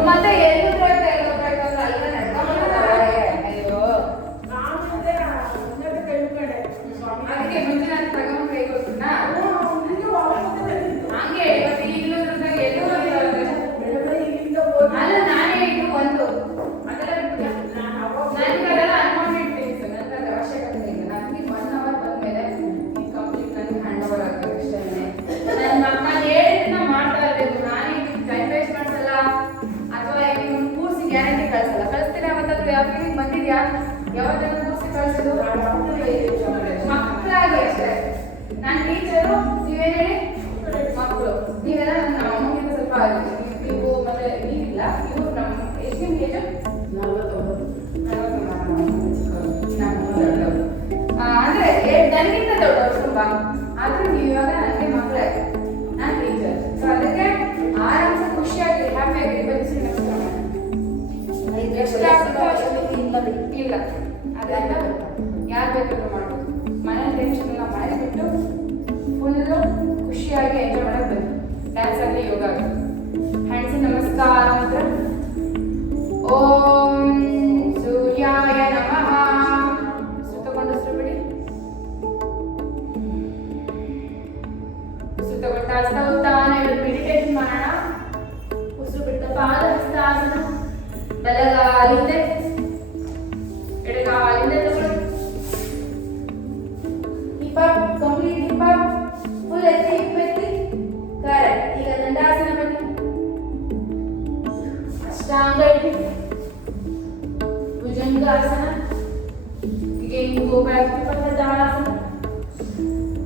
ಮತ್ತೆ ಅದಕ್ಕೆ ಮುಂಚೆ ನಾನು ತಗೊಂಡು ಕೈ ಕೊಡ್ತೀನ ಹಂಗೆ ಇವತ್ತು ಈಗಲೂ ಅಲ್ಲ ನಾನೇ ಇದು ಒಂದು ಅದೆಲ್ಲ ನನಗದೆಲ್ಲ ಅನ್ಕೊಂಡಿರ್ತೀನಿ ಸರ್ ನನಗೆ ಅವಶ್ಯಕತೆ ಇಲ್ಲ ನನಗೆ 1 ಅವರ್ ಬಂದಮೇಲೆ ಕಂಪ್ಲೀಟ್ ನನಗೆ ಹ್ಯಾಂಡ್ ಓವರ್ ಆಗ್ತದೆ ಅಷ್ಟೇ ನಾನು ಹೇಳಿದ್ದನ್ನ ಮಾಡ್ತಾ ಇರಬೇಕು ನಾನೇ ಟೈಮ್ ವೇಸ್ಟ್ ಮಾಡಿಸಲ್ಲ ಅಥವಾ ಈಗ ಕೂರಿಸಿ ಗ್ಯಾರಂಟಿ ಕಳಿಸಲ್ಲ ಕಳಿಸ್ತೀನಿ ಯಾವತ್ತಾದ್ರೂ ಯಾವ ಫೀಲಿಂಗ್ ಬಂದಿದ್ಯಾ ಯಾವತ್ತಾದ್ರೂ ಕೂರಿಸಿ ಕಳಿಸೋದು ಮಕ್ಕಳಾಗಿ ಅಷ್ಟೇ ನಾನು ಟೀಚರು ನೀವೇನು ಹೇಳಿ ಮಕ್ಕಳು ನೀವೆಲ್ಲ ನನ್ನ ಅಮ್ಮಗಿಂತ ಸ್ವಲ್ಪ ನೀವು ಮತ್ತೆ ನೀವಿಲ್ಲ ಇವರು ನಮ್ಮ ಎಷ್ಟು ನಿಮ್ಗೆ ಏಜು 40 ಅಂದರೆ ನನಗಿಂತ ದೊಡ್ಡವರು ತುಂಬ ಆದರೂ ನೀವು ಇವಾಗ ನನಗೆ ಮಕ್ಕಳೇ ನಾನು ಟೀಚರ್ ಸೊ ಅದಕ್ಕೆ ಆರಾಮ್ಸ ಖುಷಿಯಾಗಿ ಹ್ಯಾಪಿಯಾಗಿ ಬದುಕಿ ಇಲ್ಲ ಅದೆಲ್ಲ ಯಾರು ಬೇಕಾದ್ರೂ ಮಾಡ್ಬೋದು ಮನೆ ಟೆನ್ಷನ್ ಎಲ್ಲ ಮಾಡಿಬಿಟ್ಟು ಫುಲ್ಲು ಖುಷಿಯಾಗಿ ಎಂಜಾಯ್ ಮಾಡೋದು ಬೇಕು ಡ್ಯಾನ್ಸ್ ಆಗಲಿ ಯೋಗ ಆಗಲಿ ಹ್ಯಾಂಡ್ಸಿ ನಮಸ್ಕಾರ ಮಾತ್ರ ಓಂ ಸೂರ್ಯಾಯ ನಮಃ ಸುತ್ತಕೊಂಡು ಉಸಿರು ಬಿಡಿ ಉಸಿರು ತಗೊಳ್ತಾ ಹಸ್ತ ಉತ್ತಾನ ಮೆಡಿಟೇಷನ್ ಮಾಡೋಣ ಉಸಿರು ಬಿಡ್ತಾ ಪಾದ ಹಸ್ತಾಸನ ಬಲಗಾಲಿಂದ ಎಡಗಾಲಿಂದ ತಗೊಳ್ಳಿ hip up complete hip up full ಎತ್ತಿ ಹಿಪ್ ಎತ್ತಿ ಕರೆಕ್ಟ್ ಈಗ ದಂಡಾಸನ ಬನ್ನಿ ಅಷ್ಟಾಂಗ ಇಡಿ bhujangasana again go back to ಪದ್ಮಜಾಸನ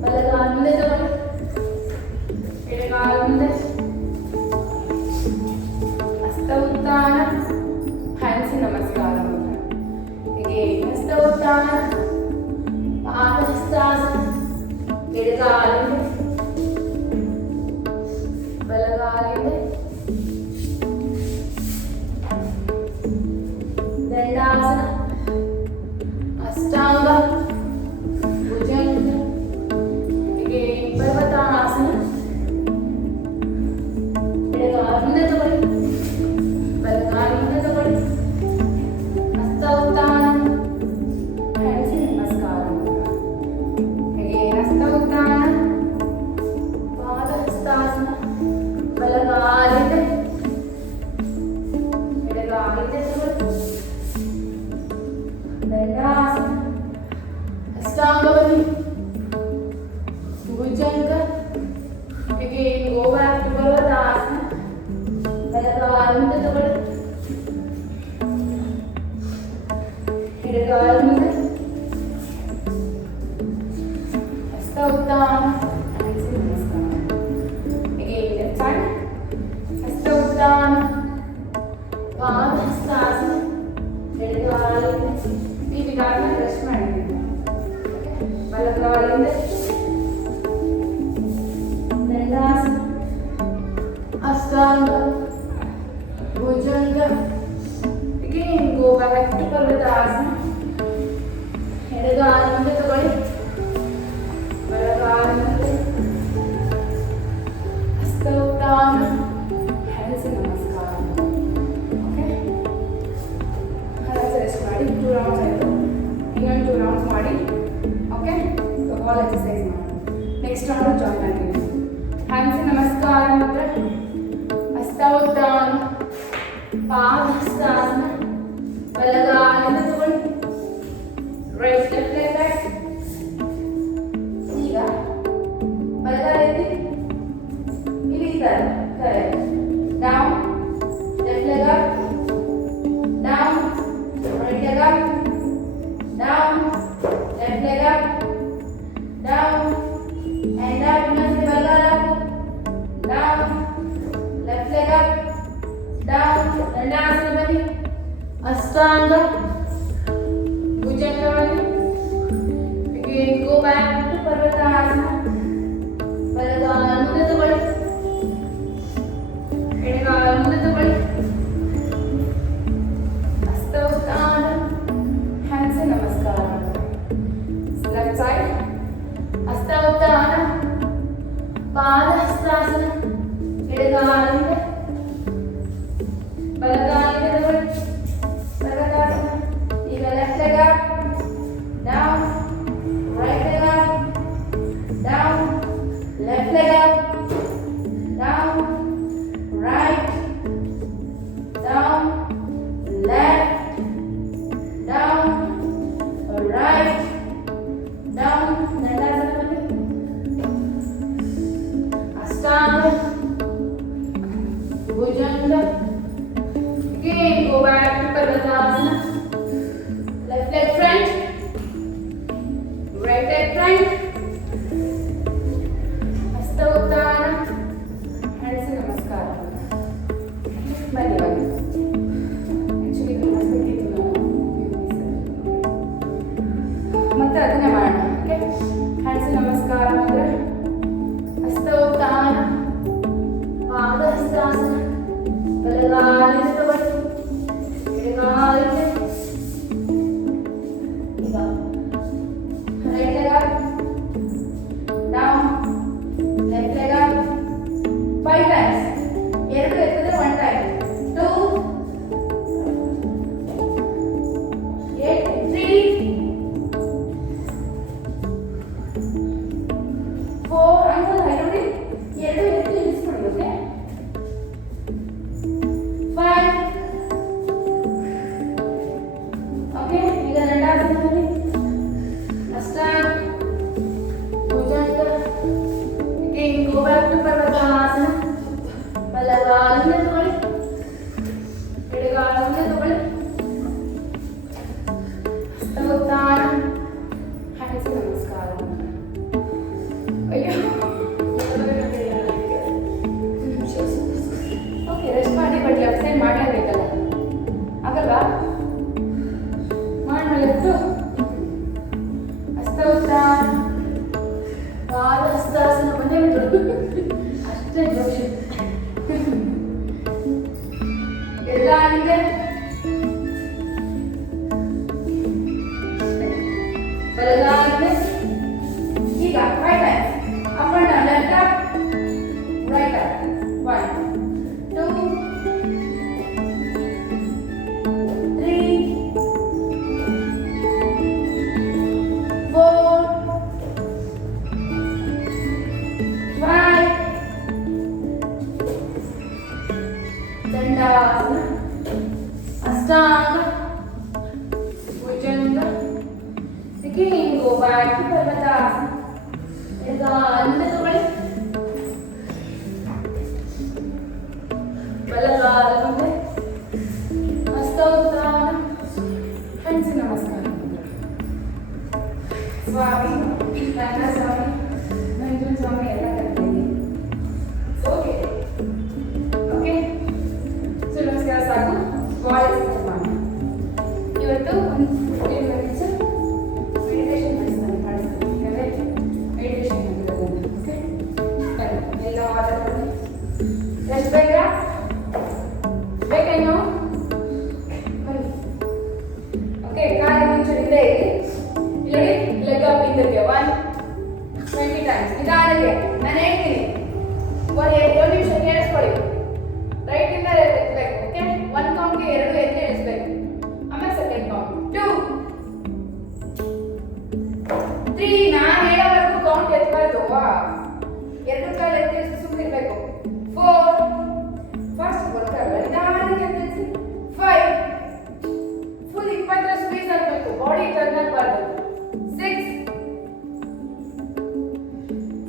ಬಲಗಾಲ ಮುಂದೆ ತಗೊಳ್ಳಿ ಎಡಗಾಲ ಮುಂದೆ ಹಸ್ತ ಉತ್ತಾನ ಹ್ಯಾಂಡ್ಸಿ ನಮಸ್ಕಾರ again ಹಸ್ತ ಉತ್ತಾನ ಪಾದ ಹಸ್ತಾಸನ ಎಡಗಾಲಿಂದ ಬಲಗಾಲಿಂದ ದಂಡಾಸನ ಅಷ್ಟಾಂಗ ಭುಜಂಗ again ಪರ್ವತಾಸನ ಎಡಗಾಲ ಮುಂದೆ ತಗೊಳ್ಳಿ ಬಲಗಾಲ ಮುಂದೆ ತಗೊಳ್ಳಿ ಹಸ್ತ ಉತ್ತಾನ ಹ್ಯಾಂಡ್ಸಿ ನಮಸ್ಕಾರ again ಹಸ್ತ ಉತ್ತಾನ ಪಾದ ಹಸ್ತಾಸನ ಬಲಗಾಲಿಂದ ಎಡಗಾಲಿಂದ ತಗೊಳ್ಳಿ ದಂಡಾಸನ ಅಷ್ಟಾಂಗ ಬನ್ನಿ Bhujanga again go back to ಪರ್ವತಾಸನ ಬಲಗಾಲ ಮುಂದೆ ತಗೊಳ್ಳಿ ಎಡಗಾಲ ಮುಂದೆ ಹಸ್ತ ಉತ್ತಾನ ಹ್ಯಾಂಡ್ಸಿ ನಮಸ್ಕಾರ again left side ಹಸ್ತ ಉತ್ತಾನ ಪಾದ ಹಸ್ತಾಸನ ಎಡಗಾಲಿಂದ ಈಗಾಗಲೇ ರೆಸ್ಟ್ ಮಾಡಿದ್ದೀವಿ ಬಲಗಾಲಿಂದ ದಂಡಾಸನ ಅಷ್ಟಾಂಗ ಭುಜಂಗ again go back to ಪರ್ವತಾಸನ ಎಡಗಾಲ ಮುಂದೆ ತಗೊಳ್ಳಿ ಬಲಗಾಲ ಮುಂದೆ ಹಸ್ತ ಉತ್ತಾನ ಹ್ಯಾಂಡ್ಸಿ ನಮಸ್ಕಾರ ಓಕೆ ರೆಸ್ಟ್ ಮಾಡಿ 2 ರೌಂಡ್ಸ್ ಆಯಿತು ಇನ್ನೊಂದು 2 ರೌಂಡ್ಸ್ ಮಾಡಿ ಓಕೆ ಆಲ್ ಎಕ್ಸಸೈಸ್ ಮಾಡಿ ನೆಕ್ಸ್ಟ್ ರೌಂಡ್ ಜಾಯಿನ್ ಆಗಿದ್ದೀವಿ ಹ್ಯಾಂಡ್ಸಿ ನಮಸ್ಕಾರ ಮಾತ್ರ ಹಸ್ತ ಉತ್ತಾನ ಪಾದ ಹಸ್ತಾಸನ ಬಲಗಾಲಿಂದ ತಗೊಳ್ಳಿ ರೈಟ್ ಲೆಫ್ಟ್ ಲೆಗ್ ಬ್ಯಾಕ್ ಈಗ ಬಲಗಾಲ ಎತ್ತಿ ಇಲ್ಲಿ ಈ ಥರ correct down left leg up down right leg up down left leg up down and up ಇನ್ನೊಂದು ಬಲಗಾಲ down left leg up down ದಂಡಾಸನ ಬನ್ನಿ ಅಷ್ಟಾಂಗ ಭುಜಂಗ ಬನ್ನಿ again go back to ಪರ್ವತಾಸನ ಬಲಗಾಲ ಮುಂದೆ ತಗೊಳ್ಳಿ ಎಡಗಾಲ ಮುಂದೆ ತಗೊಳ್ಳಿ ಹಸ್ತ ಉತ್ತಾನ ಹ್ಯಾಂಡ್ಸಿ ನಮಸ್ಕಾರ ಲೆಫ್ಟ್ ಸೈಡ್ ಹಸ್ತ ಉತ್ತಾನ ಎಡಗಾಲಿಂದ ಬಲಗಾಲಿಂದ ತಗೊಳ್ಳಿ. ಸರ್ವತಾಸನ. ಈಗ left leg up, down, right leg up, down, left leg up, down, right, down, left, down, right, down, Dandasana. Ashtanga, Bhujanga. Again, go back to Parvatasana. Left leg front, right leg front. Hasta Uttana. ನಮಸ್ಕಾರ. ಬನ್ನಿ ಬನ್ನಿ. Actually ಕಳಿಸ್ಬೇಕಿತ್ತು ಮತ್ತೆ ಅದನ್ನೇ ಮಾಡೋಣ. Okay, hands ನಮಸ್ಕಾರ ಅಂದ್ರೆ ಹಸ್ತ ಉತ್ಥಾನ, ಪಾದ ಹಸ್ತಾಸನ, ಬಲಗಾಲಿಂದ ತಗೊಳ್ಳಿ, ಎಡಗಾಲಿಂದ. ಈಗ right leg up, down, left leg up. 5 times. ಎರಡು ಎತ್ತದೆ 1 time. 2 8 3 4 ಅಂಕಲ್ ನೋಡಿ ಎರಡು ಎತ್ತು ಇಳಿಸ್ಕೊಳ್ಳಿ. ಓಕೆ, 5. ಓಕೆ, ಈಗ ದಂಡಾಸನದಲ್ಲಿ ಅಷ್ಟಾಂಗ ಭುಜಂಗ. Again, go back to Parvatasana. ಬಲಗಾಲಿಂದ ತಗೊಳ್ಳಿ, ಎಡಗಾಲಿಂದ ತಗೊಳ್ಳಿ. ಉತ್ಥಾನ, ಹ್ಯಾಂಡ್ಸ್ ನಮಸ್ಕಾರ. ಅಯ್ಯೋ, ಓಕೆ, ರೆಸ್ಟ್ ಮಾಡಿ. ಬಟ್ ಲೆಫ್ಟ್ ಸೈಡ್ ಮಾಡಲೇಬೇಕಲ್ಲ, ಆಗಲ್ವಾ? ಮಾಡೋಣ. ಲೆಫ್ಟು ಹಸ್ತ ಉತ್ಥಾನ, ಪಾದ ಹಸ್ತಾಸನ. ಬಂದೇ ಬಿಟ್ರು ಅಷ್ಟೇ ಜೋಶ್. ಎಡಗಾಲಿಂದ ಬಲಗಾಲಿಂದ. ಈಗ 5 times. Up and down. Left up, right up. 1 2 3 4 5. ದಂಡಾಸನ, ಅಷ್ಟಾಂಗ, ಭುಜಂಗ. Again, go back to Parvatasana. ಎಡಗಾಲಿಂದ ತಗೊಳ್ಳಿ, ಬಲಗಾಲಿಂದ. ಹಸ್ತ ಉತ್ಥಾನ, ಹ್ಯಾಂಡ್ಸ್ ನಮಸ್ಕಾರ. ಸ್ವಾಮಿ, ರಂಗಸ್ವಾಮಿ, ಮಂಜುನ್ ಸ್ವಾಮಿ ಎಲ್ಲ ಕರಿತೀನಿ. ಓಕೆ ಓಕೆ, ಸೊ ನಮಸ್ಕಾರ ಸಾಕು. ಬಾಡಿ ಮಾಡೋಣ. ಇವತ್ತು ಒಂದು 15 minutes ಮೆಡಿಟೇಷನ್ ಮಾಡಿಸ್ತೀನಿ. ಯಾಕಂದರೆ ಮೆಡಿಟೇಷನ್ ಮಾಡಿರೋದು. ಓಕೆ, ಬನ್ನಿ. ಎಲ್ಲ ವಾತಾವರಣ ಎಷ್ಟು ಬೇಕಾ ಬೇಕೇನು? ಬನ್ನಿ. ಓಕೆ, ಕಾಲಿನ ಮುಂಚೆ ಇಲ್ಲೇ ಇರಿ. ಇಲ್ಲಿ ಲೆಗ್ ಅಪ್ ಹಿಂದಕ್ಕೆ 20 times. ನಿಧಾನಕ್ಕೆ ನಾನು ಹೇಳ್ತೀನಿ. ಒಂದು ನಿಮಿಷ ಕೇಳಿಸ್ಕೊಳ್ಳಿ. ರೈಟ್ ಇಂದ ಎತ್ತಬೇಕು. ಓಕೆ, 1 ಕೌಂಟ್ಗೆ 2 ಎತ್ತಿ ಇಳಿಸ್ಬೇಕು. ಆಮೇಲೆ ಸೆಕೆಂಡ್ ಕೌಂಟ್ 2 3. ನಾನು ಹೇಳೋವರೆಗೂ ಕೌಂಟ್ ಎತ್ತಬಾರ್ದು. 2 ಕಾಲು ಎತ್ತಿ ಇಳಿಸಿ ಸುಮ್ಮನೆ ಇರಬೇಕು. 4 ಫಸ್ಟ್ ಬರ್ತಾರಲ್ಲ, ನಿಧಾನಕ್ಕೆ ಎತ್ತಿಸಿ. 5 ಫುಲ್ 20 ಸ್ಕ್ವೀಸ್ ಆಗಬೇಕು. ಬಾಡಿ ಟರ್ನ್ ಆಗಬಾರ್ದು. 6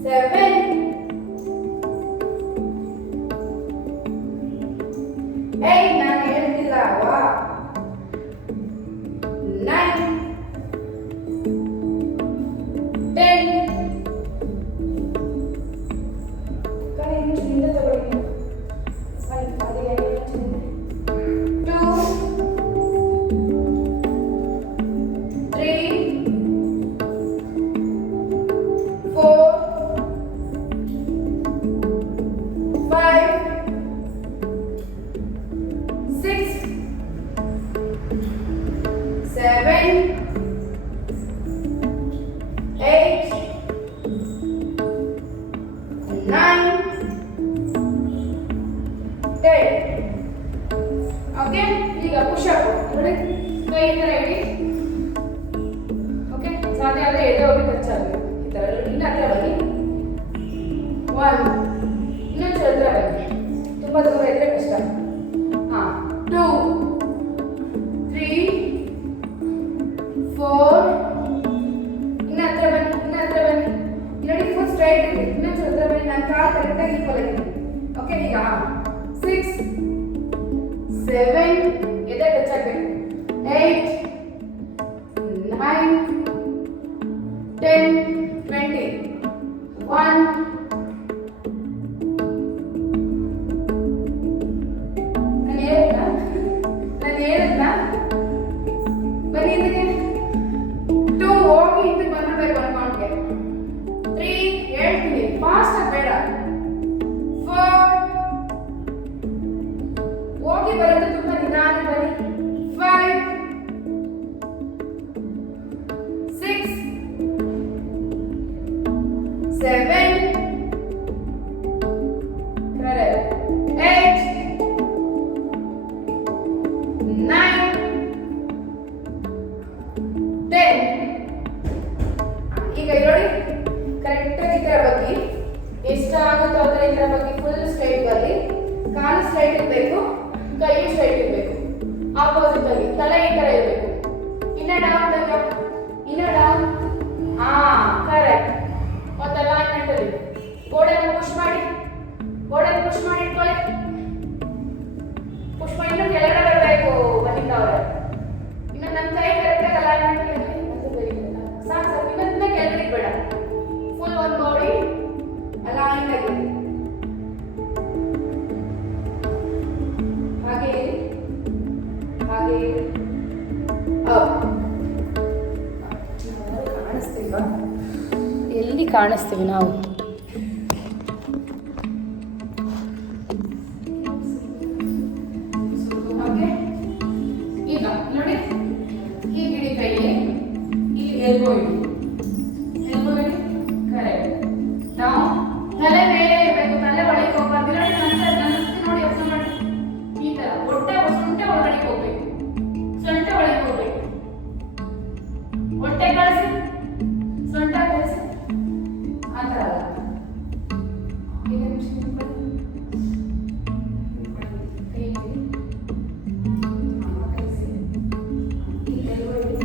7 ಸಾಧ್ಯ ಆದರೆ ಎದೆ ಹೋಗಿ ಟಚ್ ಆಗಬೇಕು. ಈ ಥರ ಇನ್ನು ಹತ್ರ ಬನ್ನಿ. 1 ಇನ್ನೊಂದು ಹತ್ರ ಬನ್ನಿ. ತುಂಬ ದೂರ ಇದ್ರೆ ಕಷ್ಟ. ಹಾಂ 2 3 4 ಇನ್ನು ಹತ್ರ ಬನ್ನಿ. ಇನ್ನು ಹತ್ರ ಬನ್ನಿ. ನೋಡಿ ಫುಲ್ ಸ್ಟ್ರೈಟ್ ಇದೆ. ಇನ್ನೊಂದು ಹತ್ರ ಬನ್ನಿ. ನನ್ನ ಕಾಲು ಕರೆಕ್ಟಾಗಿ ಈಕ್ವಲ್ ಆಗಿದೆ. ಓಕೆ ಈಗ 6 7 ಎದೆ ಟಚ್ ಆಗಬೇಕು. 8 9 10 20 1 ನಾನು ಹೇಳಿದ್ನ ಬನ್ನಿ ಇದಕ್ಕೆ 2 ಹೋಗಿ ಹಿಂದಕ್ಕೆ ಬಂದ್ಬಿಡ್ಬೇಕು ಅನ್ಕೊಂಡ್ಗೆ. 3 ಹೇಳ್ತೀನಿ ಫಾಸ್ಟ್ ಆಗಿ ಬೇಡ. 4 ಹೋಗಿ ಬರೋದು ತುಂಬಾ ನಿಧಾನ ಬನ್ನಿ. 5 6 7 correct 8 9 10 ಈಗ ನೋಡಿ ಕರೆಕ್ಟ್ ಆಗಿ ಈ ತರ ಬಗ್ಗೆ ಎಷ್ಟಾಗುತ್ತೋ ಅದರ ಈ ತರ ಬಗ್ಗೆ ಫುಲ್ ಸ್ಟ್ರೈಟ್ ಬರಲಿ. ಕಾಲು ಸ್ಟ್ರೈಟ್ ಇರಬೇಕು, ಕೈ ಸ್ಟ್ರೈಟ್ ಇರಬೇಕು. ಆಪೋಸಿಟ್ ಆಗಿ ತಲೆ ಈ ತರ ಇರಬೇಕು. ಇನ್ನ ಡೌನ್ ತಗೋ, ಇನ್ನ ಡೌನ್. ಹಾ ಕರೆಕ್ಟ್. ಒಂದು ಅಲೈನ್ಮೆಂಟ್ ಅಲ್ಲಿ ಗೋಡೆನ ಪುಷ್ ಮಾಡಿ, ಗೋಡೆನ ಪುಷ್ ಮಾಡಿ ಇಟ್ಕೊಳ್ಳಿ. ಪುಷ್ ಮಾಡಿ ಇನ್ನು ಕೆಳಗಡೆ ಬರಬೇಕು ವನಿತಾ ಅವರೇ. ಇನ್ನು ನನ್ನ ಕೈ ಕರೆಕ್ಟಾಗಿ ಅಲೈನ್ಮೆಂಟ್ ಅಲ್ಲಿ ಸಾಕು ಸಾಕು. ಇನ್ನೊಂದನ್ನ ಕೆಳಗಡೆ ಬೇಡ. ಫುಲ್ ಒಂದು ಬಾಡಿ ಅಲೈನ್ ಆಗಿದೆ. ಹಾಗೆ ಹಾಗೆ ಅಪ್. ಕಾಣಿಸ್ತಿಲ್ವಾ? ಎಲ್ಲಿ ಕಾಣಿಸ್ತೀವಿ ನಾವು? ಓಕೆ ಈಗ ನೋಡಿ ಈ ಗಿಡಿ ಕೈಲಿ ಇಲ್ಲಿ ಎಲ್ಬೋ ಇಡಿ. ಎಲ್ಬೋ ಇಡಿ ಕರೆಕ್ಟ್. ಡೌನ್. ತಲೆ ಮೇಲೆ ಇರಬೇಕು, ತಲೆ ಒಳಗೆ ಹೋಗ್ಬಾರ್ದು. ನೋಡಿ ನೋಡಿ ಅಬ್ಸರ್ವ್ ಮಾಡಿ. ಈ ತರ ಹೊಟ್ಟೆ ಸೊಂಟೆ ಒಳಗಡೆ ಹೋಗ್ಬೇಕು, ಸೊಂಟೆ ಒಳಗೆ ಹೋಗ್ಬೇಕು. ಹೊಟ್ಟೆ ಕಳಿಸಿ, ಸೊಂಟ ಕಳಿಸಿ. ಆ ಥರ ಅಲ್ಲ. ಈಗ ಕೈ ಹಿಡಿ. ಕಳಿಸಿ. ಈ ಎಲ್ಬೋ ಇಡಿ.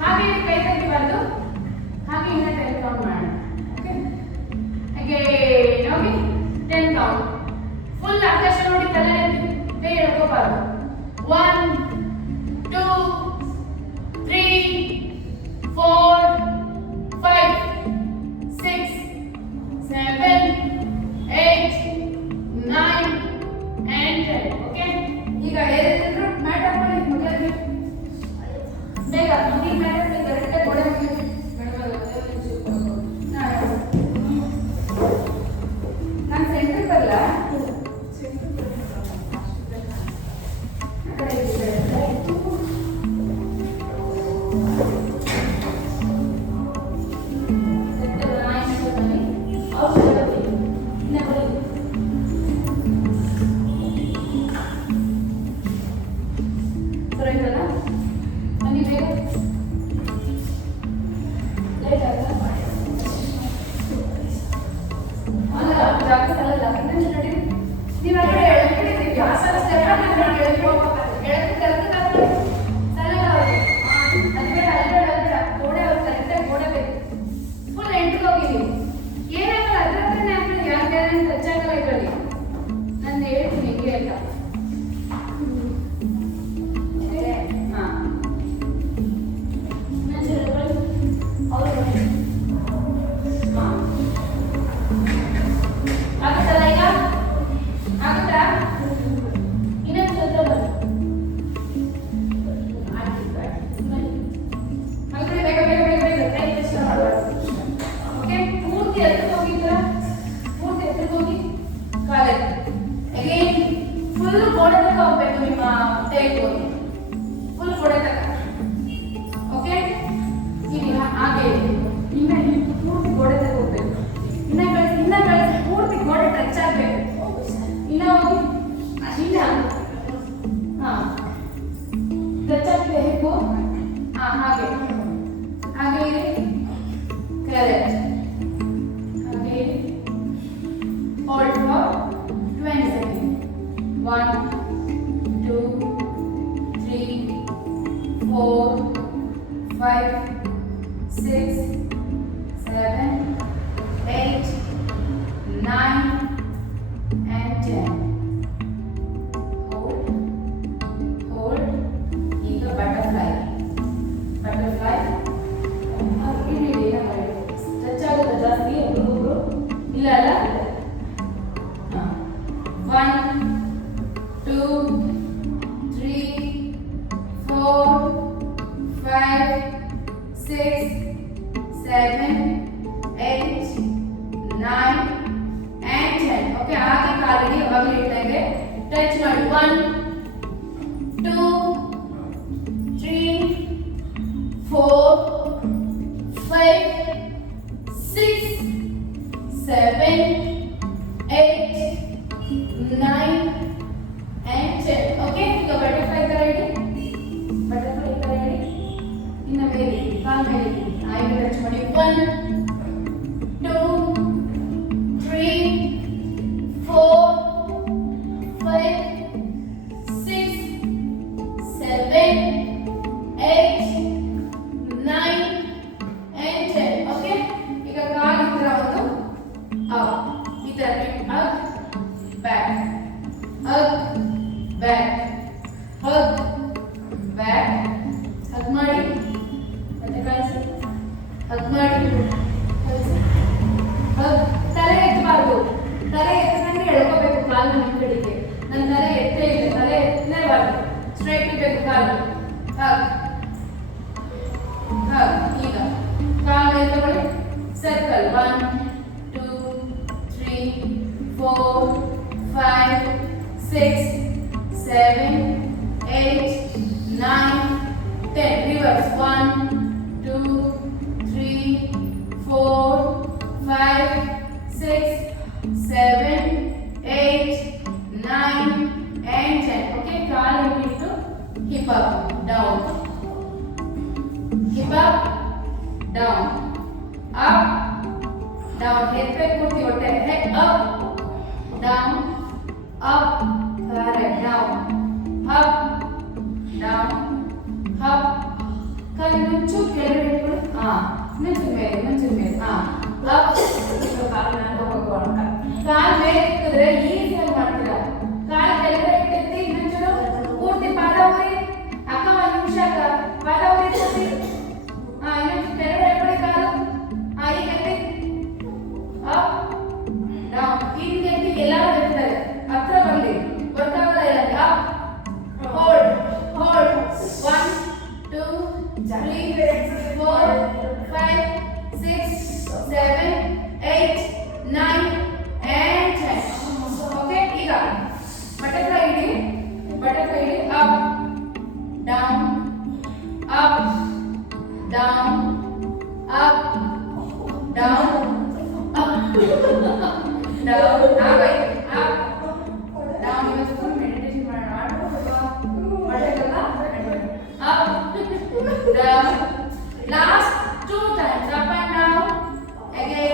ಹಾಗೆ ಕೈ ತೆಗಿಬಾರ್ದು. ಹಾಗೆ ಇನ್ನ 10 ಕೌಂಟ್ ಮಾಡೋಣ. ಓಕೆ ಹಾಗೆ ನೋಡಿ 10 ಕೌಂಟ್. ಫುಲ್ ಆಕಾಶ ನೋಡಿ ತಲೆ ಕೈ ಎಳ್ಕೋಬಾರ್ದು. 1 2 3 4 5 6 7 8 9 and 10. ಓಕೆ ಈಗ ಏನಿದ್ರು ಮ್ಯಾಟ್ ಹಾಕೊಳ್ಳಿ ಮಕ್ಕಳಿಗೆ ಬೇಗ. ನಮಗೆ ಮ್ಯಾಟ್ ಕರೆಕ್ಟಾಗಿ ಗೋಡೆ ಮೇಲೆ ನಾನು ಸೆಂಟರ್ ಬರಲ್ಲ. ಜಾಗ ಬೇಗ. ಹಾ ಆಗುತ್ತಲ್ಲ ಈಗ? ಆಗುತ್ತಾ? ಇನ್ನೊಂದು ಸ್ವಲ್ಪ ಬನ್ನಿ. ಮಕ್ಕಳು ಬೇಗ ಬೇಗ ಬೇಗ ಬೇಗ ಕೈ ಕಷ್ಟ ಮಾಡಬಾರ್ದು. ಓಕೆ, ಪೂರ್ತಿ ಎತ್ತಕ್ಕೆ ಹೋಗಿದ್ರ, ಪೂರ್ತಿ ಎತ್ತಕ್ಕೆ ಹೋಗಿ ಕಾಲಲ್ಲಿ ಅಗೇನ್ ಫುಲ್ ಗೋಡೆ ತನಕ ಹೋಗ್ಬೇಕು. ನಿಮ್ಮ ಟೇಕ್ ಹೋಗಿ ಫುಲ್ ಗೋಡೆ ತನಕ. ಓಕೆ, ಇಲ್ಲಿ ಹಾಗೆ ಇನ್ನ ಪೂರ್ತಿ ಗೋಡೆ ತನಕ ಹೋಗ್ಬೇಕು. ಇನ್ನ ಬೆಳೆಸಿ ಪೂರ್ತಿ ಗೋಡೆ ಟಚ್ ಆಗ್ಬೇಕು. ಇನ್ನ ಹೋಗಿ ಇನ್ನ ಹಾ ಟಚ್ ಆಗ್ತದೆ ಹೇಗೂ. ಹಾ ಹಾಗೆ ಹಾಗೆ ಇರಿ. ಕರೆಕ್ಟ್. ಹಾಗೆ ಇರಿ. Hold for 20 seconds. 1 2 3 4 5 6 7 8 9 and 10. Hold. Hold. ಈಗ butterfly. Butterfly. ಇಲ್ಲಿ ಟಚ್ ಆಗುತ್ತೆ ಜಾಸ್ತಿ ಒಬ್ಬೊಬ್ಬರು. ಇಲ್ಲ ಅಲ್ಲ? 1 2 3 4 5 6 7 8 9 and 10. ಓಕೆ, ಹಾಗೆ ಕಾಲಿಗೆ ಯಾವಾಗಲೂ ಇಟ್ಟಾಗೆ ಟಚ್ ಮಾಡಿ. 1 2 3 4 5 6 7 8 9 and 10. ಓಕೆ, ಈಗ ಬಟರ್ಫ್ಲೈ ತರ ಇಡಿ. ಬಟರ್ಫ್ಲೈ ತರ ಇಡಿ. ಇನ್ನ ಮೇಲೆ ಕಾಲ್ ಮೇಲೆ ಇಡಿ. ಐದು ಟಚ್ ಮಾಡಿ. 1 2 3 4 5 6 7 8 9 and 10. ಓಕೆ, ಈಗ ಕಾಲ್ ಈ ತರ ಒಂದು ಅಪ್, ಈ ತರ up back, up back, up back. Hug ಮಾಡಿ ಮತ್ತೆ ಕಳಿಸಿ. ಹಗ್ ಮಾಡಿ ಕಳಿಸಿ. ಹಗ್. ತಲೆ ಎತ್ತಬಾರ್ದು. ತಲೆ ಎತ್ತದಂಗೆ ಎಳ್ಕೋಬೇಕು ಕಾಲು ನಿಮ್ಮ ಕಡೆಗೆ. ನನ್ನ ತಲೆ ಎತ್ತೇ ಇಲ್ಲ, ತಲೆ ಎತ್ತಲೇಬಾರ್ದು. ಸ್ಟ್ರೈಟ್ ಇರಬೇಕು ಕಾಲು. Hug hug. ಈಗ ಕಾಲು ಮೇಲೆ ತಗೊಳ್ಳಿ. ಸರ್ಕಲ್. 1 2 3 4 5 6 7 8 9 10. Reverse. 1 2 3 4 5 6 7 8 9 and 10. Okay, ಕಾಲು ಇಟ್ಟು hip up down, hip up down, up down. Head back put your head up down, up. Correct. Down, up down, up. ಕಾಲು ಮುಂಚು ಕೆಳಗಡೆ ಇಟ್ಕೊಳ್ಳಿ. ಮುಂಚು ಮೇಲೆ up. ಕಾಲು ನಾನು ಹೋಗೋಣ. ಕಾಲು ಮೇಲೆ ಇಟ್ಟಿದ್ರೆ ಈಸಿಯಾಗಿ ಮಾಡ್ತೀರಾ. ಕಾಲು ಕೆಳಗಡೆ ಇಟ್ಟಿರ್ತಿ. ಇನ್ನೊಂಚೂರು ಪೂರ್ತಿ ಪಾದ ಉರಿ. ಅಕ್ಕ ಒಂದು ನಿಮಿಷ ಅಕ್ಕ ಪಾದ ಉರಿ ಪೂರ್ತಿ. ಇನ್ನೊಂಚು ಕೆಳಗಡೆ ಇಟ್ಕೊಳ್ಳಿ ಕಾಲು. ಈಗ ಎತ್ತಿ. Up down. ಹಿಂಗೆ ಎತ್ತಿ. ಎಲ್ಲರೂ ಎತ್ತಾರೆ. ಹತ್ರ ಬರಲಿ. ಗೊತ್ತಾಗಲ್ಲ ಇಲ್ಲ. Up. Hold. Hold. 1 2 3 4 5 6 7 8 9 and 10. Okay, ಈಗ ಬಟರ್ಫ್ಲೈ ಇಡಿ. ಬಟರ್ಫ್ಲೈ ಇಡಿ. Up down, up down, up down, up down. ಆಗೋಯ್ತು. Up down. ಇವತ್ತು ಫುಲ್ ಮೆಡಿಟೇಷನ್ ಮಾಡೋಣ. ಮಾಡಬೇಕಲ್ಲ. Up down. Last 2 times. Up and down. Again.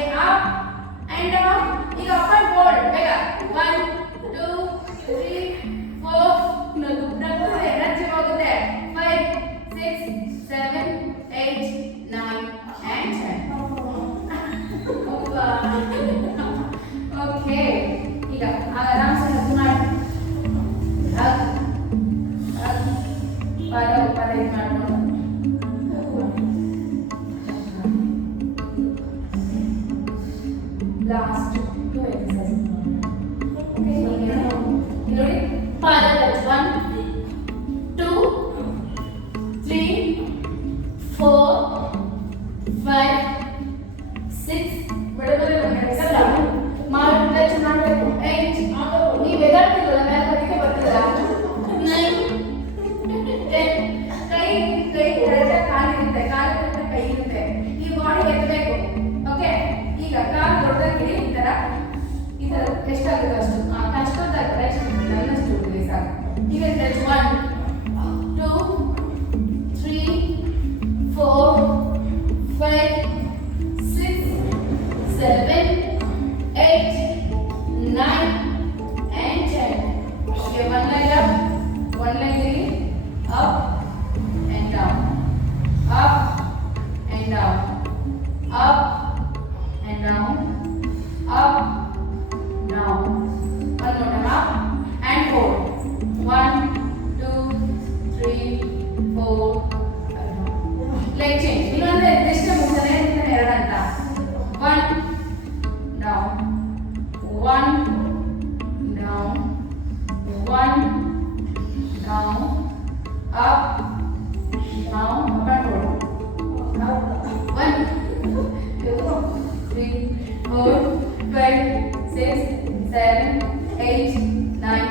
8 9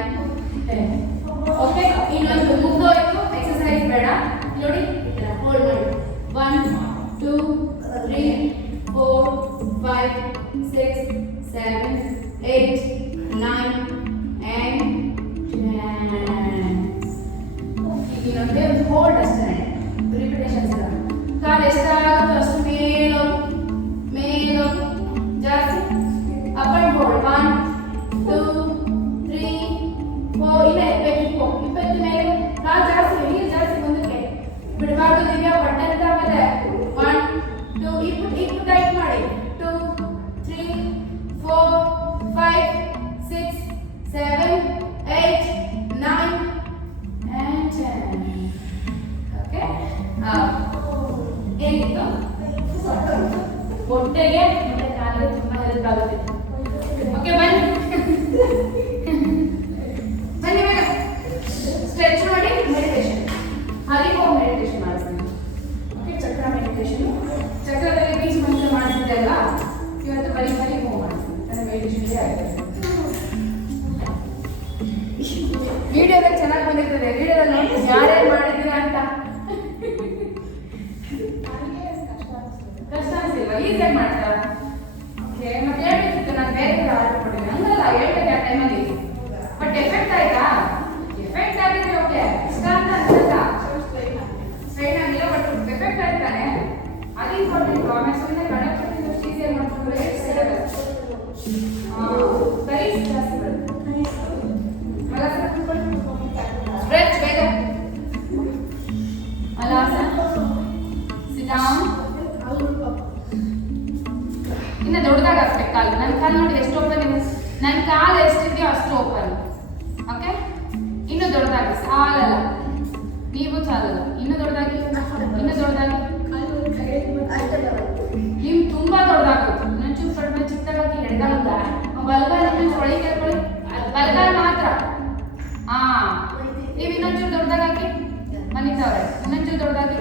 10. Okay, ಇನ್ನೊಂದು ಮುಗ್ದೋಯ್ತು. ಎಕ್ಸರ್ಸೈಸ್ ಬೇಡ ನೋಡಿ. ಹೋಲ್ಡ್ ಮಾಡಿ 1 2 3 4 5 6 7 8 9 and 10. ಈಗ ಇನ್ನೊಂದೇ ಒಂದು ಹೋಲ್ಡ್ ಅಷ್ಟೇ, ರಿಪಿಟೇಷನ್ಸ್ ಇಲ್ಲ. ಕಾಲು ಎಷ್ಟಾಗುತ್ತೋ ಅಷ್ಟು ಮೇಲೋಗು ಜಾಸ್ತಿ. Up and hold 1 2 3 4. ಇಲ್ಲ ಇಪ್ಪತ್ತು ಮೇಲೆ ಕಾಲು ಜಾಸ್ತಿ, ನೀರು ಜಾಸ್ತಿ ಮುಂದಕ್ಕೆ ಬಿಡಬಾರ್ದು. ದಿವ್ಯಾ ಪಟ್ಟಂತ ಆಮೇಲೆ 1 2 ಇಪ್ಪು ಟೈಟ್ ಮಾಡಿ 2 3 4 5 6 7 8 9 and 10. ಓಕೆ, ಏನಿತ್ತು ಹೊಟ್ಟೆಗೆ ಮತ್ತೆ ಕಾಲಿಗೆ ತುಂಬಾ ಹೆಲ್ಪ್ ಆಗುತ್ತೆ. ಓಕೆ, ಬನ್ನಿ ಬನ್ನಿ ಮೇಡಮ್, ಸ್ಟ್ರೆಚ್ ಮಾಡಿ ಮೆಡಿಟೇಷನ್, ಹರಿಗೋ ಮೆಡಿಟೇಷನ್ ಮಾಡಿಸ್ತೀನಿ. ಓಕೆ, ಚಕ್ರ ಮೆಡಿಟೇಷನ್. ಚಕ್ರದಲ್ಲಿ ಬೀಚ್ ಮಂತ್ರ ಮಾಡಿಸಿದೆ ಅಲ್ಲ, ಇವತ್ತು ಬರೀ ಹರಿಗೋ ಮಾಡಿಸ್ತೀನಿ. ನನ್ನ ಮೆಡಿಟೇಷನ್ಗೆ ಆಗಿದೆ. ವಿಡಿಯೋದಲ್ಲಿ ಚೆನ್ನಾಗಿ ಬಂದಿರ್ತದೆ, ವಿಡಿಯೋದಲ್ಲಿ ನೋಡಿ ಯಾರ್ಯಾರು ಮಾಡಿದ್ದೀರಾ ಅಂತ. ಕಷ್ಟ ಅನಿಸಿಲ್ವಾ? ಈಸಿಯಾಗಿ ಮಾಡ್ತಾರ. ಓಕೆ, ಮತ್ತೆ ಹೇಳ್ಬೇಕಿತ್ತು, ನಾನು ಬೇರೆ ಕೂಡ ಆರ್ಡರ್ ಕೊಟ್ಟಿದ್ದೀನಿ. ಹಂಗಲ್ಲ, ಹೇಳ್ಬೇಕು ಆ ಟೈಮಲ್ಲಿ. ಬಟ್ ಎಫೆಕ್ಟ್ ಆಯ್ತಾ? ಎಫೆಕ್ಟ್ ಆಗಿದ್ರೆ ಓಕೆ, ಇಷ್ಟ ಅಂತ ಅನ್ಸಲ್ಲ. ಸ್ಟ್ರೈನ್ ಆಗಿಲ್ಲ, ಬಟ್ ಎಫೆಕ್ಟ್ ಆಯ್ತಾನೆ, ಅದು ಇಂಪಾರ್ಟೆಂಟ್. ಆಮೇಲೆ ಸುಮ್ಮನೆ ಕನೆಕ್ಷನ್ ಈಸಿಯಾಗಿ ಮಾಡ್ಕೊಂಡ್ರೆ ಸರಿ ಜಾಸ್ತಿ ಬರುತ್ತೆ. ಸ್ಟ್ರೆಚ್ ಬೇಗ. ಮಲಾಸನ, ಸಿಟ್ ಡೌನ್. ಇನ್ನು ದೊಡ್ಡದಾಗ ಆಗ್ಬೇಕು ಕಾಲು. ನನ್ನ ಕಾಲು ನೋಡಿ ಎಷ್ಟು ಓಪನ್ ಇದೆ, ನನ್ನ ಕಾಲು ಎಷ್ಟಿದೆಯೋ ಅಷ್ಟು ಓಪನ್. ಓಕೆ, ಇನ್ನು ದೊಡ್ಡದಾಗಿ, ಸಾಲಲ್ಲ, ನೀವು ಸಾಲಲ್ಲ, ಇನ್ನು ದೊಡ್ಡದಾಗಿ, ಇನ್ನು ದೊಡ್ಡದಾಗಿ. ನೀವು ತುಂಬಾ ದೊಡ್ಡದಾಗುತ್ತೆ. ಇನ್ನೊಂಚೂರು ಕಡಿಮೆ ಚಿಕ್ಕದಾಗಿ ಎಡಗಾಲ, ಬಲಗಾಲ ಒಳಗೆ ಕೇಳ್ಕೊಳ್ಳಿ, ಬಲಗಾಲ ಮಾತ್ರ. ಹಾ, ನೀವು ಇನ್ನೊಂಚೂರು ದೊಡ್ಡದಾಗಿ ಮನಿತವ್ರೆ, ಇನ್ನೊಂಚೂರು ದೊಡ್ಡದಾಗಿ.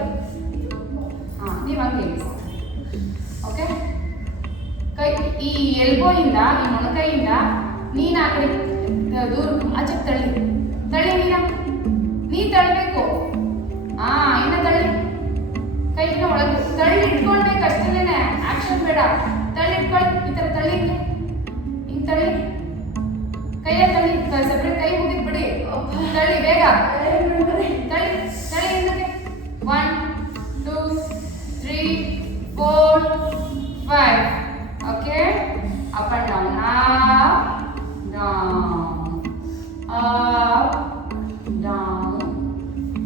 ಹಾ, ನೀವು ಹಂಗೆ ಓಕೆ. ಕೈ ಈ ಎಲ್ಬೋಯಿಂದ, ಈ ಮೊಣಕೈಯಿಂದ ನೀನು ಆ ಕಡೆ ದೂರ ಆಚೆ ತಳ್ಳಿ ನೀ ತಳ್ಳಬೇಕು. ಹಾ, ಇನ್ನ ತಳ್ಳಿ, ಕೈನ ಒಳಗೆ ತಳ್ಳಿ ಇಟ್ಕೊಳ್ಬೇಕು ಅಷ್ಟೇನೆ, ಆಕ್ಷನ್ ಬೇಡ. ತಳ್ಳಿ ಇಟ್ಕೊಳ್ಳಿ, ಈ ಥರ ತಳ್ಳಿ, ಹಿಂಗೆ ತಳ್ಳಿ, ಕೈಯ ತಳ್ಳಿ, ಸಪ್ರೇಟ್ ಕೈ ಮುಗಿದ್ ಬಿಡಿ, ತಳ್ಳಿ ಬೇಗ, ತಳ್ಳಿ ಹಿಂದಕ್ಕೆ. 1 2 3 4 5. Okay, up and down, up down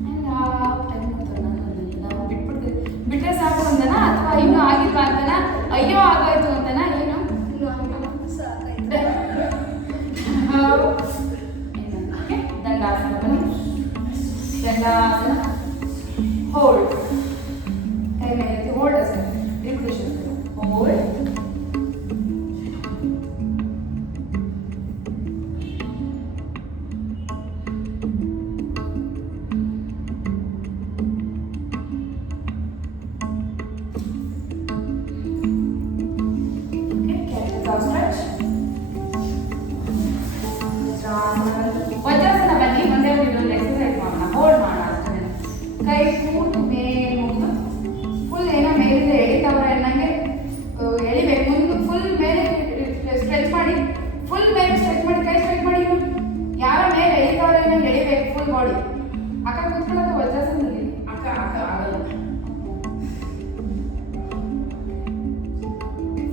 and up. ಬಿಟ್ರೆ ಸಾಕು ಅಂತನಾ, ಅಥವಾ ಇನ್ನೂ ಆಗಿಲ್ಲ ಅಂತನಾ, ಅಯ್ಯೋ ಆಗೋಯ್ತು ಅಂತನಾ, ಏನು ದಂಡಾಸನ. ಬನ್ನಿ, ದಂಡಾಸನ. ಹೋಲ್ಡ್, ಕೈ ಮೇಲೆ ಹೋಲ್ಡ್ ಅಷ್ಟೇ, ರಿಪಿಟೇಷನ್. ಹೋಲ್ಡ್, ವಜ್ರಾಸನ. ಬನ್ನಿ, ಒಂದೇ ಒಂದು ಎಕ್ಸರ್ಸೈಸ್ ಮಾಡೋಣ, ಹೋಲ್ಡ್ ಮಾಡೋಣ ಅಷ್ಟೇ. ಕೈ ಕೂತು ಮೇಲೆ ಮುಗಿದು ಫುಲ್ ಏನೋ ಮೇಲಿಂದ ಎಳಿತವ್ರೆ ಅನ್ನಂಗೆ ಎಳಿಬೇಕು. ಮುಂದೆ ಫುಲ್ ಮೇಲೆ ಸ್ಟ್ರೆಚ್ ಮಾಡಿ, ಫುಲ್ ಮೇಲೆ ಸ್ಟ್ರೆಚ್ ಮಾಡಿ, ಕೈ ಸ್ಟ್ರೆಚ್ ಮಾಡಿ. ಯಾವ ಮೇಲೆ ಎಳಿತವ್ರೆ ಅನ್ನಂಗೆ ಎಳಿಬೇಕು ಫುಲ್ ಬಾಡಿ. ಅಕ್ಕ ಕೂತ್ಕೊಳ್ಳೋದು ವಜ್ರಾಸನದಲ್ಲಿ. ಅಕ್ಕ ಆಗಲ್ಲ,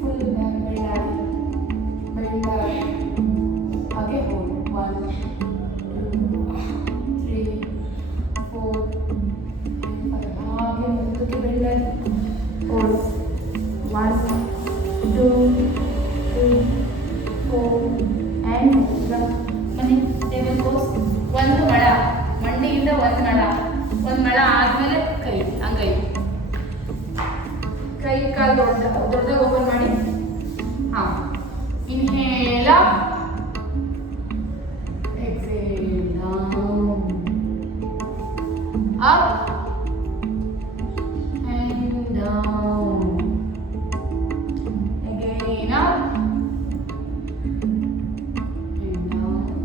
ಫುಲ್ ಬೆಳ್ಳಾಗಿ ಹಾಗೆ ಹೋಗಿ 1 2 3 4 5. ಹಾಗೆ ಮುಂದಕ್ಕೆ ಬೆಳ್ಳಾಗಿ ಹೋಗಿ 1 2 3 4 and ಬನ್ನಿ. Table pose. ಒಂದು ಮಳ, ಮಂಡಿಯಿಂದ ಒಂದು ಮಳ ಆದ್ಮೇಲೆ ಕೈ, ಹಂಗೈ ಕೈ ಕಾಲು ದೊಡ್ಡದಾಗಿ ಓಪನ್ ಮಾಡಿ. ಹಾ, inhale up, exhale down, up and down, again up and down.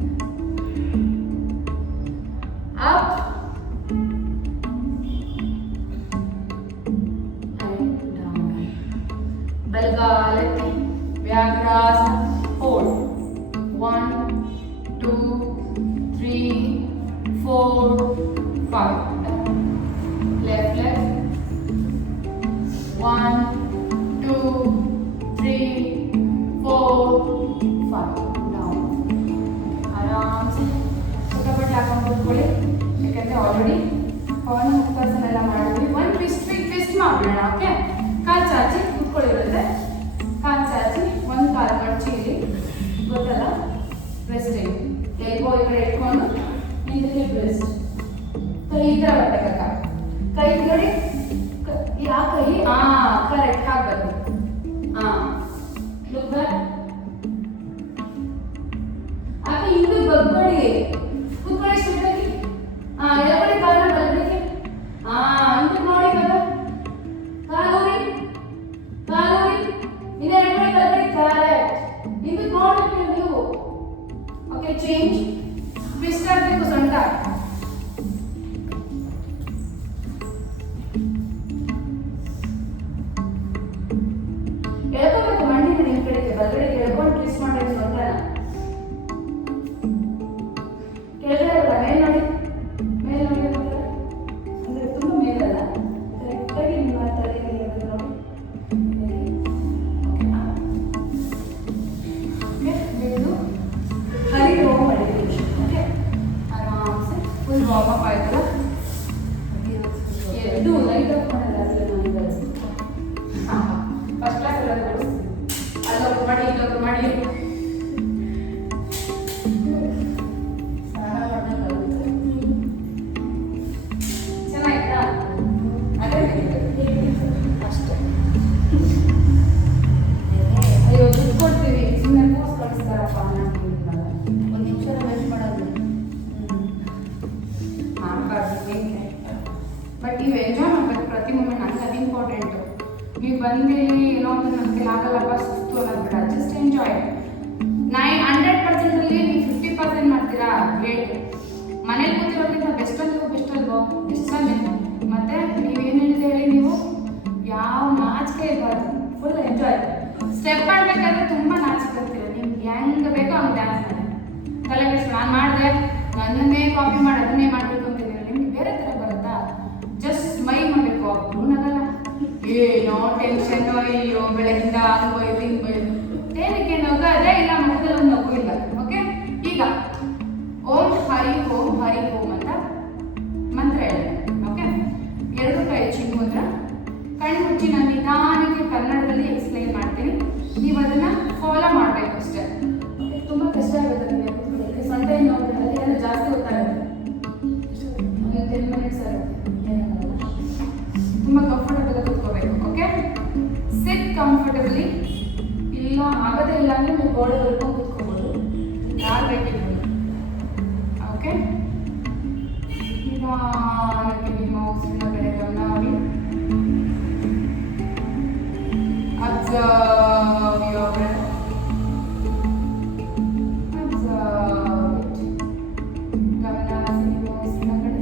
ಕೂತ್ಕೊಳ್ಳಿ. ಯಾಕಂದರೆ ಆಲ್ರೆಡಿ ಪವನ ಮುಕ್ತಾಸನ ಎಲ್ಲ ಮಾಡಿದ್ವಿ. ಒಂದು ಟ್ವಿಸ್ಟ್ ಮಾಡೋಣ. ಓಕೆ, ಕಾಲು ಚಾಚಿ ಕೂತ್ಕೊಳ್ಳಿರುತ್ತೆ. ಕಾಲು ಚಾಚಿ ಒಂದು ಕಾಲು ಮಡಚಿ ಇಲ್ಲಿ ಗೊತ್ತಲ್ಲ, ರೆಸ್ಟಿಂಗ್. ಎಲ್ಬೋ ಈ ಕಡೆ ಇಟ್ಕೊಂಡು ಹಿಂದೆ ರೆಸ್ಟ್. ಕೈ ಈ ಥರ ಬರ್ತಕ್ಕ. ಕೈ ನೋಡಿ, ಆ ಕೈ ಕರೆಕ್ಟ್ ಹಾಕ್ಬೇಕು. Look back. ಆಕೆ ಹಿಂದೆ ಬಗ್ಗಡಿ ಕೂತ್ಕೊಳ್ಳಿ ಸ್ಟ್ರೈಟಾಗಿ. ಎಡಗಡೆ ಕಾಲನ್ನ ಬಲಗಡೆಗೆ. ಹಿಂದೆ ನೋಡಿ ಕಾಲೂರಿ ಇನ್ನು ಎಡಗಡೆ ಬಲಗಡೆ. ಕರೆಕ್ಟ್. ಹಿಂದೆ ನೋಡ್ಬೇಕು ನೀವು. Okay, change. ಟ್ವಿಸ್ಟ್ ಆಗಬೇಕು ಸೊಂಟ. ಎಳ್ಕೋಬೇಕು ಮಂಡಿನ ನಿಮ್ಮ ಕಡೆಗೆ, ಬಲಗಡೆಗೆ ಎಳ್ಕೊಂಡು ಟ್ವಿಸ್ಟ್ ಮಾಡಿ ಸೊಂಟನ. ಕೆಳಗಡೆ ಬರ, ಮೇಲೆ ನೋಡಿ ಅಂದರೆ ತುಂಬ ಮೇಲಲ್ಲ, ಕರೆಕ್ಟಾಗಿ ನಿಮ್ಮ ತಲೆಗೆ ನೋಡಿ. ಬೆಳೆದು ಹರಿ ರೋಗ ಮಾಡಿದ್ದೀವಿ. ಓಕೆ, ಆರಾಮ್ಸೆ ಫುಲ್ ವಾರ್ಮಪ್ ಆಯ್ತಲ್ಲ. ಇದು ಲೈಟ್ ಆಫ್ ಮಾಡಲ್ಲ, ಅದರಲ್ಲಿ ಫಸ್ಟ್ ಕ್ಲಾಸ್ ಎಲ್ಲ ಅಲ್ಲೊಬ್ರು ಮಾಡಿ ಇಲ್ಲೊಬ್ರು ಮಾಡಿ ಚೆನ್ನಾಯ್ತಾ? ಅದೇ ಅಷ್ಟೇ. ಅಯ್ಯೋ, ದುಡ್ಡು ಕೊಡ್ತೀವಿ, ಸುಮ್ಮನೆ ಪೋಸ್ ಕಳಿಸ್ತಾರಪ್ಪ. ಒಂದು ನಿಮಿಷ ವೇಸ್ಟ್ ಮಾಡೋದು ಮಾಡಬಾರ್ದು. ಬಟ್ ನೀವು ಎಂಜಾಯ್ ಮಾಡಬೇಕು ಪ್ರತಿ ಮೂಮೆಂಟ್. ನನಗೆ ಅದು ಇಂಪಾರ್ಟೆಂಟು. ನೀವು ಬಂದು ಏನೋ ಒಂದು ನಮಗೆ ಆಗಲ್ಲಪ್ಪ ಸುಸ್ತು ಅನ್ನೋದು ಬೇಡ. Just enjoy. 100%ಅಲ್ಲಿ ನೀವು 50% ಮಾಡ್ತೀರಾ, ಗ್ರೇಟ್. ಮನೇಲಿ ಕೂತಿರೋದ್ರಿಂದ ಬೆಸ್ಟಲ್ವೋ ಬೆಸ್ಟಲ್ಲಿ. ಮತ್ತು ನೀವೇನು ಹೇಳಿದೆ ಹೇಳಿ, ನೀವು ಯಾವ ನಾಚಿಕೆ ಇರಬಾರ್ದು. Full enjoy. ಸ್ಟೆಪ್ ಮಾಡಬೇಕಾದ್ರೆ ತುಂಬ ನಾಚಿಕೆ ಇರ್ತೀರ. ನಿಮ್ಗೆ ಹೆಂಗೆ ಬೇಕೋ ಹಂಗೆ ಡ್ಯಾನ್ಸ್ ಮಾಡಿ. ತಲೆ ಕೆಡಿಸಿ ನಾನು ಮಾಡಿದೆ, ನನ್ನನ್ನೇ ಕಾಪಿ ಮಾಡಿ ಅದನ್ನೇ ಮಾಡಬೇಕು ಅಂತಿದ್ದೀರ. ನಿಮ್ಗೆ ಬೇರೆ ಥರ ಬರುತ್ತಾ? ಜಸ್ಟ್ ಸ್ಮೈಲ್ ಮಾಡಬೇಕು. ಅಬ್ಬರು ನಗಲ್ಲ, ಏನೋ ಟೆನ್ಷನ್. ಅಯ್ಯೋ ಬೆಳಗಿಂದ ಹಂಗೆ ಬೈದು ಹಿಂಗೆ ಬೈದು ಏನಕ್ಕೆ ನಗು ಅದೇ ಇಲ್ಲ, ಮಧ್ಯದಲ್ಲಿ ಒಂದು ನಗು ಇಲ್ಲ. ಓಕೆ, ಈಗ ಓಂ ಹರಿ ಓಂ ಅಂತ ಮಂತ್ರ ಹೇಳಿ. ಓಕೆ, ಎರಡು ಕೈ ಚಿನ್ಮುದ್ರ. ಕಣ್ಣು ಮುಚ್ಚಿ ನಾನು ನಿಧಾನಕ್ಕೆ ಕನ್ನಡದಲ್ಲಿ ಎಕ್ಸ್ಪ್ಲೈನ್ ಮಾಡ್ತೀನಿ. ನೀವು ಅದನ್ನು ಫಾಲೋ ಮಾಡಬೇಕು ಅಷ್ಟೇ. ತುಂಬ ಕಷ್ಟ ಆಗುತ್ತೆ ನಿಮಗೆ ಕೂತ್ಕೊಳ್ಳಿ. ಸೊಂಟ ನೋಡಿದ್ರೆ ಅಲ್ಲಿ ಜಾಸ್ತಿ ಗೊತ್ತಾಗುತ್ತೆ. ಒಂದು 10 ಮಿನಿಟ್ಸ್ ಆಗುತ್ತೆ, ಏನಾಗಲ್ಲ. ತುಂಬ ಕಂಫರ್ಟಬಲ್ ಕೂತ್ಕೋಬೇಕು. ಓಕೆ, ಸಿಟ್ ಕಂಫರ್ಟಬಲಿ. ಇಲ್ಲ ಆಗೋದೇ ಇಲ್ಲ ಅಂದರೆ ನೀವು ಗೋಡೆ ಬರ್ಕೊಂಡು ಕೂತ್ಕೋಬೋದು, ಯಾರು ಬೇಕಿಲ್ಲ. ಓಕೆ, ನಿಧಾನಕ್ಕೆ ನಿಮ್ಮ ಉಸಿರಿನ ಕಡೆ ಗಮನ ಮಾಡಿ. Observe your breath. Observe it. ಗಮನ ಹರಿಸಿ ನಿಮ್ಮ ಉಸಿರಿನ ಕಡೆ.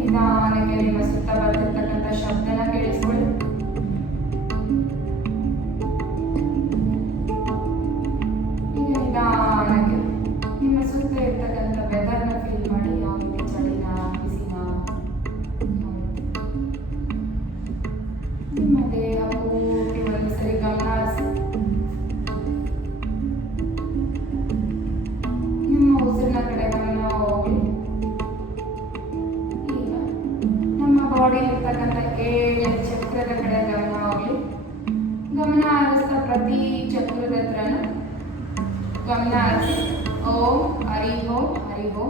ನಿಧಾನಕ್ಕೆ ನಿಮ್ಮ ಸುತ್ತ ಬರ್ತಿರ್ತಕ್ಕಂಥ ಶಬ್ದನ ಕೇಳಿಸ್ಕೊಳ್ಳಿ. ಈಗ ನಿಧಾನಕ್ಕೆ ನಿಮ್ಮ ಸುತ್ತ ಇರ್ತಕ್ಕಂಥ ವೆದರ್ನ ಫೀಲ್ ಮಾಡಿ. ಯಾವ ರೀತಿ ಚಳಿನ ಬಿಸಿನ ನಿಮ್ಮ ದೇಹ ಪೂರ್ತಿ ಒಂದು ಸರಿ ಗಮನ ಹರಿಸಿ. ನಿಮ್ಮ ಉಸಿರಿನ ಕಡೆ ಗಮನ ಹೋಗಿ. ಬಾಡಿ ಇರ್ತಕ್ಕಂಥ 7 ಚಕ್ರದ ಕಡೆ ಗಮನ ಹೋಗಲಿ. ಗಮನ ಹರಿಸ್ತಾ ಪ್ರತಿ ಚಕ್ರದ ಹತ್ರನೂ ಗಮನ ಹರಿಸಿ ಓಂ ಹರಿ ಓಂ ಹೇಳಬೇಕು.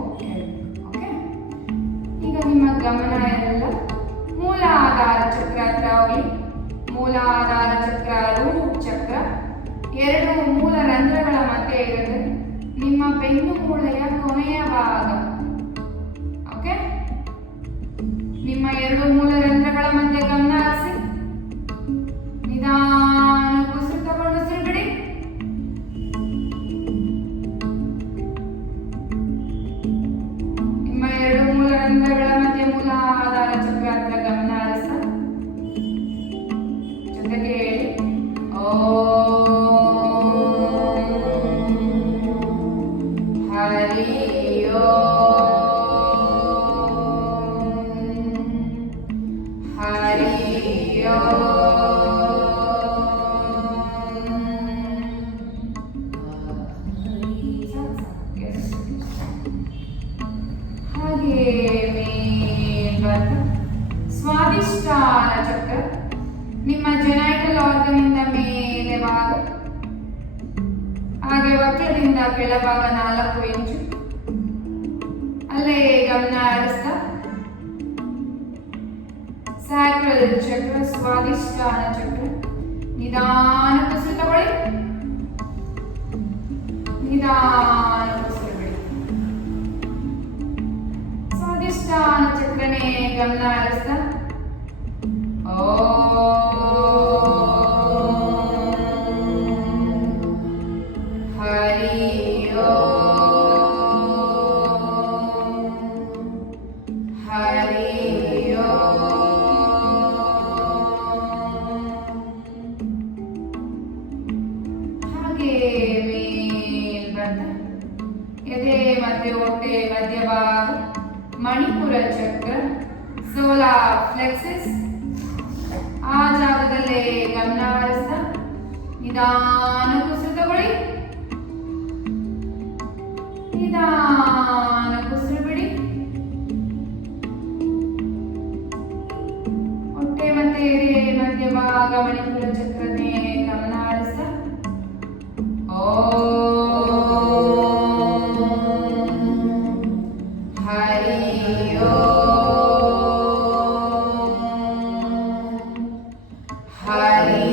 ಓಕೆ, ಈಗ ನಿಮ್ಮ ಗಮನ ಎಲ್ಲ ಮೂಲಾಧಾರ ಚಕ್ರ ಹತ್ರ ಹೋಗಲಿ. ಮೂಲಾಧಾರ ಚಕ್ರ, ರೂಟ್ ಚಕ್ರ 2 ಮೂಲ ರಂಧ್ರಗಳ ಮಧ್ಯೆ ಇರುತ್ತೆ. ನಿಮ್ಮ ಬೆನ್ನು ಮೂಳೆಯ ಕೊನೆಯ ಭಾಗ. ಓಕೆ, ನಿಮ್ಮ 2 ಮೂಲ ರಂಧ್ರಗಳ ಮಧ್ಯೆ ಗಮನ ಹರಿಸಿ. ನಿಧಾನ ಉಸಿರು ತಗೊಂಡು ಉಸಿರು ಬಿಡಿ. ನಿಮ್ಮ 2 ಮೂಲ ರಂಧ್ರಗಳ ಮಧ್ಯೆ ಮೂಲಾಧಾರ ಚಕ್ರ ಹತ್ರ ಗಮನ ಹರಿಸ್ತಾ ಜೊತೆಗೆ ಹೇಳಿ ಹರಿ ಓಂ. ಬೆರಳಿನಿಂದ ಮೇಲೆ ಭಾಗ, ಹಾಗೆ ವಕ್ರದಿಂದ ಕೆಳಭಾಗ 4 ಇಂಚು. ಅಲ್ಲೇ ಗಮನ ಹರಿಸ್ತಾ ಸ್ಯಾಕ್ರಲ್ ಚಕ್ರ, ಸ್ವಾದಿಷ್ಠಾನ ಚಕ್ರ, ನಿಧಾನ ಉಸಿರು ತಗೊಳ್ಳಿ, ನಿಧಾನ ಉಸಿರು ಬಿಡಿ. ಸ್ವಾದಿಷ್ಠಾನ ಚಕ್ರನೇ ಗಮನ ಹರಿಸ್ತಾ ಹರಿ ಹರಿ ಹಾಗೆ ಮೇಲ್ ಬರ್ತಾ ಎದೆ ಮಧ್ಯೆ ಹೊಟ್ಟೆ ಮಧ್ಯಭಾಗ ಮಣಿಪುರ ಚಕ್ರ, ಸೋಲಾರ್ ಪ್ಲೆಕ್ಸಸ್, ಆ ಜಾಗದಲ್ಲೇ ಗಮನ ಹರಿಸ್ತಾ ನಿಧಾನ ಉಸಿರು ತಗೊಳ್ಳಿ, ನಿಧಾನ ಉಸಿರು ಬಿಡಿ. ಹೊಟ್ಟೆ ಮತ್ತೆ ಎದೆ ಮಧ್ಯಭಾಗ ಮಣಿಪುರ ಚಕ್ರನೇ ಗಮನ ಹರಿಸ್ತಾ ಹರಿ ಹರಿ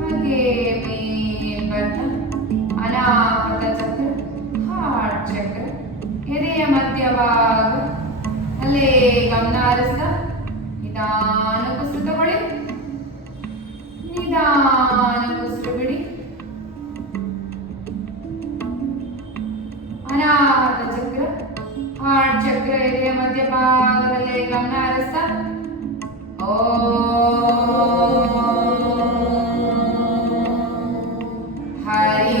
ಹಾಗೆ ಮೇಲ್ ಬರ್ತಾ ಅನಾಹತ ಚಕ್ರ, ಹಾರ್ಟ್ ಚಕ್ರ, ಎದೆಯ ಮಧ್ಯಭಾಗ ಅಲ್ಲೇ ಗಮನ ಹರಿಸ್ತಾ ನಿಧಾನ ಉಸಿರು ತಗೊಳ್ಳಿ, ನಿಧಾನ ಉಸಿರು ಬಿಡಿ. ಅನಾಹತ ಚಕ್ರ, ಹಾರ್ಟ್ ಚಕ್ರ, ಎದೆಯ ಮಧ್ಯಭಾಗದಲ್ಲೇ ಗಮನ ಹರಿಸ್ತಾ ಹರಿ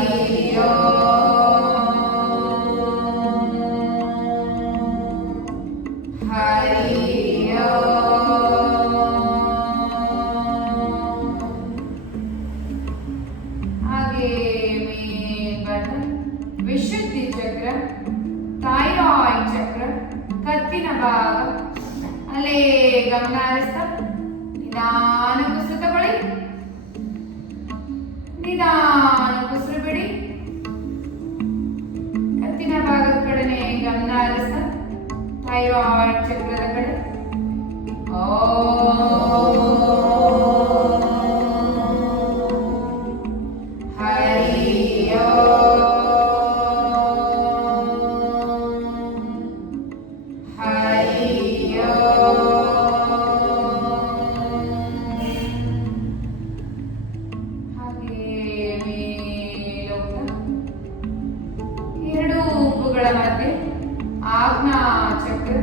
ಹರಿ ಹಾಗೆ ಮೇಲ್ ಬರ್ತಾ ವಿಶುದ್ಧಿ ಚಕ್ರ, ಥೈರಾಯ್ಡ್ ಚಕ್ರ, ಕತ್ತಿನ ಭಾಗ ಅಲ್ಲೇ ಗಮನ ಹರಿಸ್ತಾ ನಿಧಾನ ಉಸಿರು ತಗೊಳ್ಳಿ, ನಿಧಾನ ಉಸಿರು ಬಿಡಿ. ಕತ್ತಿನ ಭಾಗದ ಕಡೆನೆ ಗಮನ ಹರಿಸ್ತಾ ಥೈರಾಯ್ಡ್ ಚಕ್ರದ ಕಡೆ ಹರಿ ಹರಿ ಹಾಗೆ ಮೇಲೋಗ್ತಾ ಎರಡು ಉಬ್ಬುಗಳ ಮಧ್ಯೆ ಆಜ್ಞಾ ಚಕ್ರ,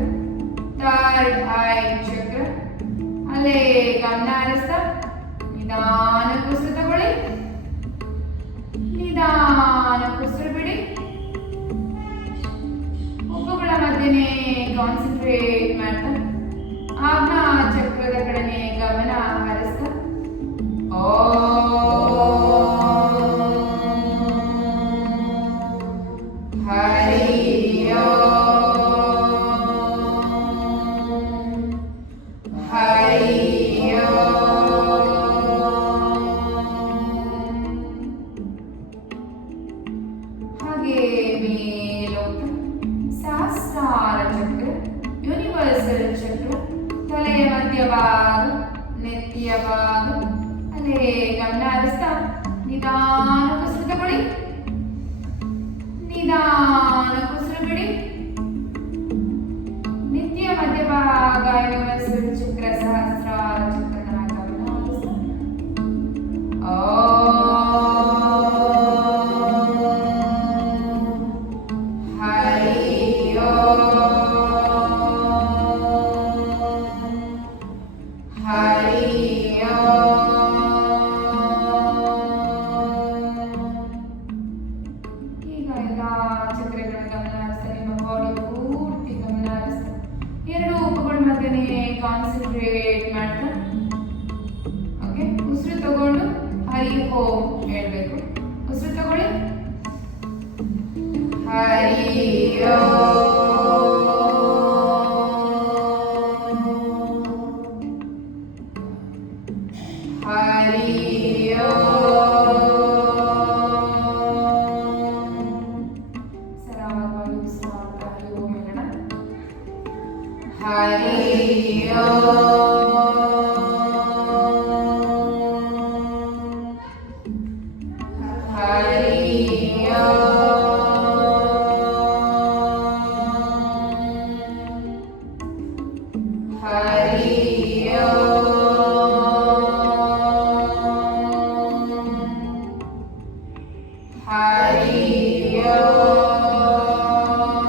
ಥರ್ಡ್ ಐ ಚಕ್ರ, ಅಲ್ಲೇ ಗಮನ ಹರಿಸ್ತಾ ನಿಧಾನ ಉಸಿರು ತಗೊಳ್ಳಿ, ನಿಧಾನ ಉಸಿರು ಬಿಡಿ. ಉಬ್ಬುಗಳ ಮಧ್ಯೆನೇ ಕಾನ್ಸಂಟ್ರೇಟ್ ಮಾಡ್ತಾ ಆಜ್ಞಾ ಚಕ್ರದ ಕಡೆನೆ ಗಮನ ಹರಿಸ್ತಾ ಹರಿ ಹರಿ ಹಾಗೆ ಮೇಲೋಗ್ತಾ ಸಹಸ್ರಾರ ಚಕ್ರ, ಯೂನಿವರ್ಸಲ್ ಚಕ್ರ, ತಲೆಯ ಮಧ್ಯಭಾಗ ನೆತ್ತಿಯ ಭಾಗ ಅಲ್ಲೇ ಗಮನ ಹರಿಸ್ತಾ ನಿಧಾನ ಉಸಿರು ತಗೊಳ್ಳಿ, ನಿಧಾನ ಉಸಿರು ಬಿಡಿ. ನಿತ್ಯ ಮಧ್ಯಭಾಗ ಯೂನಿವರ್ಸಲ್ ಚಕ್ರ, ಸಹಸ್ರಾರ ಚಕ್ರನ ಗಮನ ಹರಿಸ್ತಾ ಕಾನ್ಸಂಟ್ರೇಟ್ ಮಾಡ್ತಾ ಓಕೆ ಉಸಿರು ತಗೊಂಡು ಹರಿ ಓಂ ಹೇಳ್ಬೇಕು. ಉಸಿರು ತಗೊಳ್ಳಿ, ಹರಿ ಓಂ. ಹರಿ ಓಂ ಹರಿ ಓಂ ಹರಿ ಓಂ ಹರಿ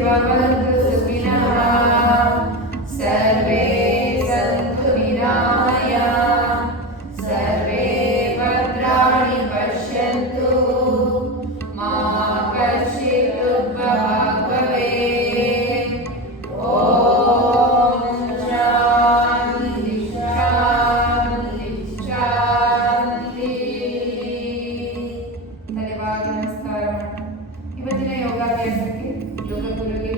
भवन्तु सुखिनः सर्वे सन्तु निरामयाः सर्वे भद्राणि पश्यन्तु मा कश्चित् दुःखभाग् भवेत् ॐ शान्ति शान्ति ಶಾಂತಿ. ತಲೆಬಾಗಿ ನಮಸ್ಕಾರ. ಇವತ್ತಿನ ಯೋಗಾಭ್ಯಾಸಕ್ಕೆ ಯೋಗ ಗುರುಗೆ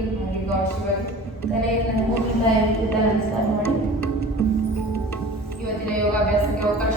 ಜೊತೆ ನಮಸ್ಕಾರ ಮಾಡಿ. ಇವತ್ತಿನ ಯೋಗಾಭ್ಯಾಸಕ್ಕೆ ಅವಕಾಶ